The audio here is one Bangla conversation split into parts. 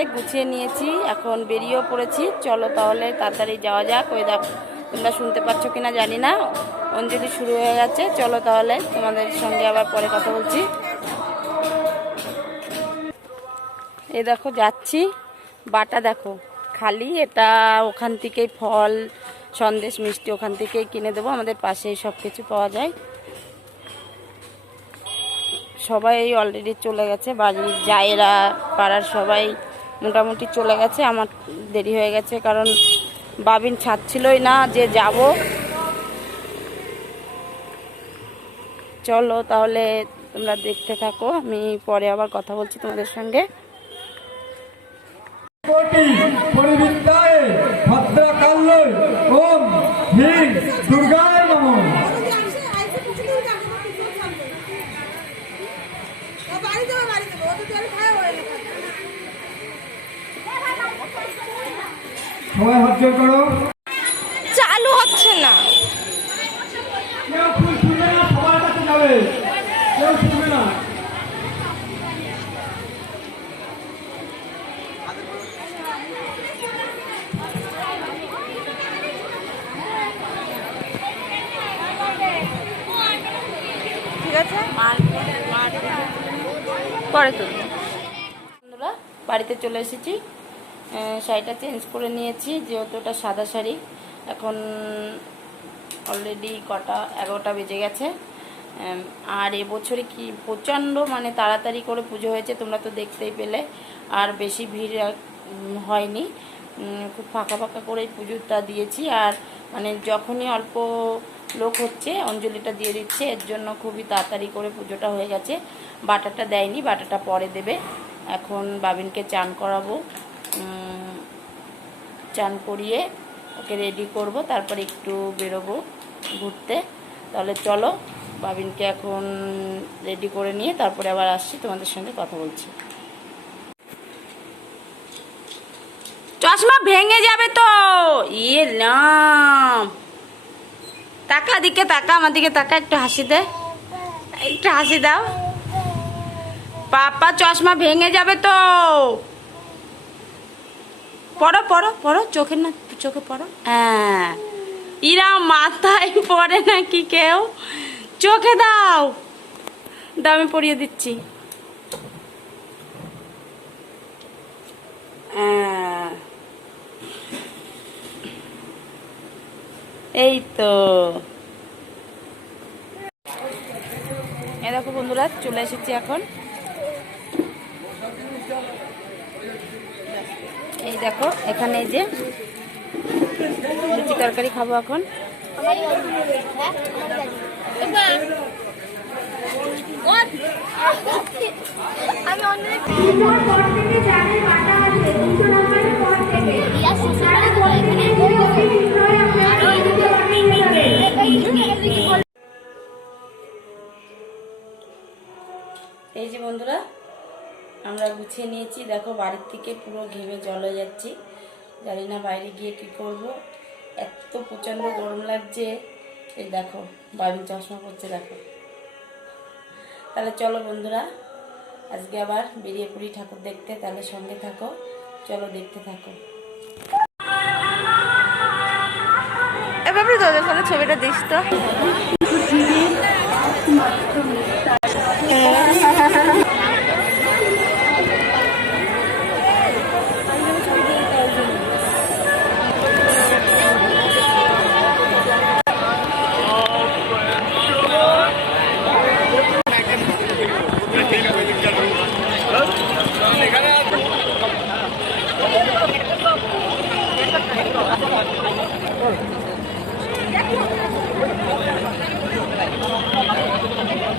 গেছে গুছিয়ে নিয়েছি, এখন বেরিয়েও পড়েছি। চলো তাহলে তাড়াতাড়ি যাওয়া যাক। ওই দেখ, তোমরা শুনতে পাচ্ছ কিনা জানি না। অঞ্জলি শুরু হয়ে গেছে। চলো তাহলে তোমাদের সঙ্গে আবার পরে কথা বলছি। এই দেখো, যাচ্ছি। বাটা দেখো, খালি এটা ওখান থেকেই ফল, সন্দেশ, মিষ্টি ওখান থেকেই কিনে দেবো। আমাদের পাশেই সব কিছু পাওয়া যায়। সবাই অলরেডি চলে গেছে। বাড়ির জায়েরা, পাড়ার সবাই মোটামুটি চলে গেছে, আমার দেরি হয়ে গেছে কারণ বাবিন ছাড়ছিলই না যে যাব। চলো তাহলে তোমরা দেখতে থাকো, আমি পরে আবার কথা বলছি তোমাদের সঙ্গে। পরিবিদ্যায় ওম নমঃ বাড়ি যাবে বাড়ি যাবে ও তো তেল খায় হয়ে গেছে জোর করো। চালু হচ্ছে না। কেউ ফুল ছুঁবে না সবার কাছে যাবে। কেউ না। পরে তো। বন্ধুরা বাড়িতে চলে এসেছি। শাড়িটা চেঞ্জ করে নিয়েছি, যেহেতু ওটা সাদা শাড়ি। এখন অলরেডি কটা, এগারোটা বেজে গেছে। আর এবছরে কি প্রচণ্ড মানে তাড়াতাড়ি করে পুজো হয়েছে, তোমরা তো দেখতেই পেলে। আর বেশি ভিড় হয়নি। খুব ফাঁকা ফাঁকা করেই পুজোটা দিয়েছি। আর মানে যখনই অল্প লোক হচ্ছে, অঞ্জলিটা দিয়ে দিচ্ছে, এর জন্য খুবই তাড়াতাড়ি করে পুজোটা হয়ে গেছে। বাটাটা দেয়নি, বাটাটা পরে দেবে। এখন বাবিনকে চান করাবো। চান করিয়ে ওকে রেডি করব, তারপরে একটু বেরোবো ঘুরতে। তাহলে চলো, বাবিনকে এখন রেডি করে নিয়ে তারপরে আবার আসছি, তোমাদের সঙ্গে কথা বলছি। চশমা ভেঙে যাবে তো! ইয়ে না তাকা দিকে তাকা, আমার দিকে তাকা, একটু হাসি দে। একটু হাসি দাও। পাপা, চশমা ভেঙে যাবে তো! পড়ো পড়ো পড়ো চোখে না, চোখে পড়ো। হ্যাঁ। ইরা মাথায় পড়ে নাকি কেউ? চোখে দাও। আমি পরিয়ে দিচ্ছি। হ্যাঁ। এই তো। এ দেখো বন্ধুরা, চলে এসেছি এখন। এই দেখো এখানে এই যে লুচি তরকারি খাব এখন। আমি আমরা গুছিয়ে নিয়েছি। দেখো বাড়ির থেকে পুরো ঘেমে জল হয়ে যাচ্ছি। জানি না বাইরে গিয়ে কি করব। এত প্রচণ্ড গরম লাগছে। এই দেখো বাবিন চশমা পড়ছে দেখো। তাহলে চলো বন্ধুরা আজকে আবার বেরিয়ে পড়ি ঠাকুর দেখতে তাহলে সঙ্গে থাকো। চলো দেখতে থাকো। এভাবে তোদের ফোনে ছবিটা দিস তো।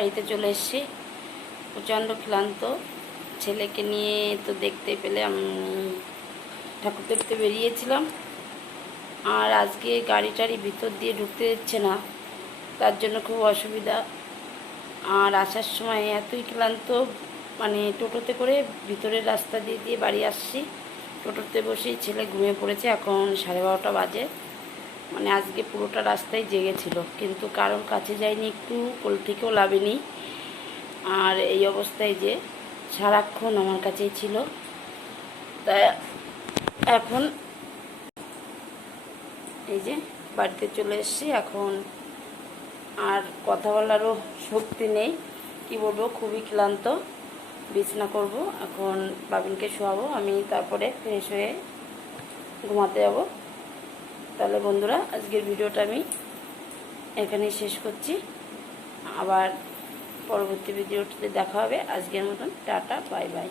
বাড়িতে চলে এসেছি। প্রচণ্ড ক্লান্ত। ছেলেকে নিয়ে তো দেখতে পেলে আমি ঠাকুর দেখতে বেরিয়েছিলাম। আর আজকে গাড়ি টাড়ি ভিতর দিয়ে ঢুকতে দিচ্ছে না। তার জন্য খুব অসুবিধা। আর আসার সময় এতই ক্লান্ত মানে টোটোতে করে ভিতরের রাস্তা দিয়ে দিয়ে বাড়ি আসছি। টোটোতে বসেই ছেলে ঘুমিয়ে পড়েছে। এখন সাড়ে বারোটা বাজে। মানে আজকে পুরোটা রাস্তায় জেগেছিল। কিন্তু কারোর কাছে যায়নি, একটু কোল থেকেও লাভেনি আর এই অবস্থায় যে সারাক্ষণ আমার কাছেই ছিল। তা এখন এই যে বাড়িতে চলে এসেছি, এখন আর কথা বলারও শক্তি নেই। কি বলব, খুবই ক্লান্ত। বিছনা করব, এখন বাবিনকে শোয়াবো, আমি তারপরে ফ্রেশ হয়ে ঘুমাতে যাব। তাহলে বন্ধুরা, আজকের ভিডিওটা আমি এখানেই শেষ করছি। আবার পরবর্তী ভিডিওটিতে দেখা হবে। আজকের মতন, টাটা, বাই বাই।